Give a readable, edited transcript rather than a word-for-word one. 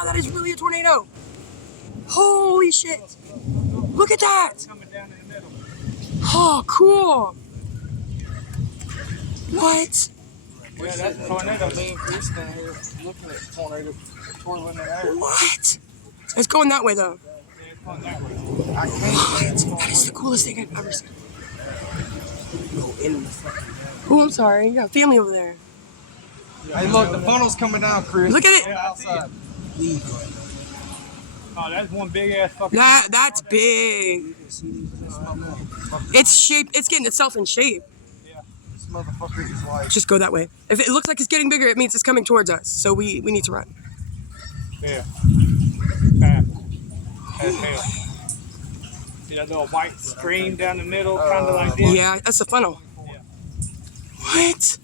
Wow, that is really a tornado. Holy shit. Look at that. Coming down in the middle. Oh, cool. What? Yeah, that's a tornado. Me and Chris down here looking at the tornado twirling in the air. What? It's going that way though. Yeah, it's going that way. I can't. That is the coolest thing I've ever seen. Oh, I'm sorry. You got family over there. Hey, look, the funnel's coming down, Chris. Look at it. Yeah, outside. Oh, that's one big ass fucking. That's big. It's shaped. It's getting itself in shape. Yeah, this motherfucker is like. Just go that way. If it looks like it's getting bigger, it means it's coming towards us. So we need to run. Yeah. Fast. As hell. See that little white screen down the middle, kind of like this? Yeah, that's the funnel. Yeah. What?